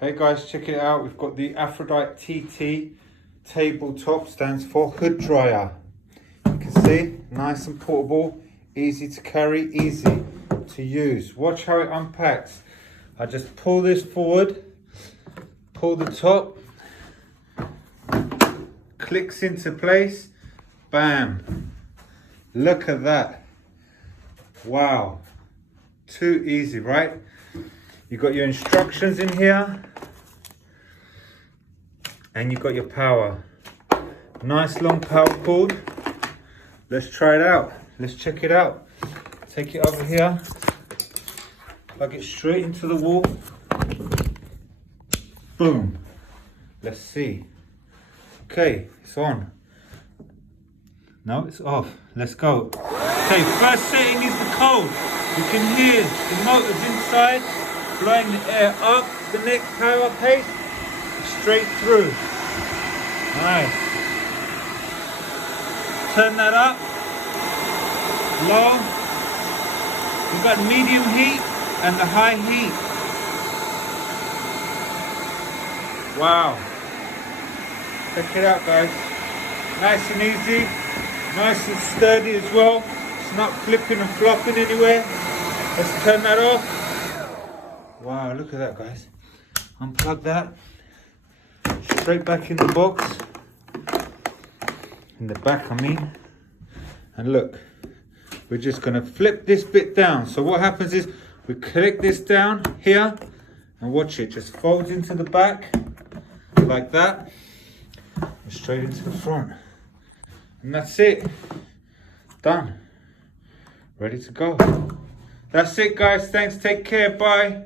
Hey guys, check it out. We've got the Aphrodite TT tabletop, stands for hood dryer. You can see, nice and portable, easy to carry, easy to use. Watch how it unpacks. I just pull this forward, pull the top, clicks into place, bam. Look at that. Wow. Too easy, right? You've got your instructions in here. And you've got your power. Nice long power cord. Let's try it out. Let's check it out. Take it over here. Plug it straight into the wall. Boom. Let's see. Okay, it's on. No, it's off. Let's go. Okay, first setting is the cold. You can hear the motors inside blowing the air up the neck power paste straight through. Nice. Turn that up. Low. We've got medium heat and the high heat. Wow. Check it out, guys. Nice and easy. Nice and sturdy as well. It's not flipping and flopping anywhere. Let's turn that off. Wow, look at that, guys. Unplug that. Straight back in the box. In the back, I mean. And look, we're just gonna flip this bit down. So what happens is we click this down here and watch it just folds into the back like that and straight into the front. And that's it. Done. Ready to go. That's it, guys. Thanks. Take care. Bye.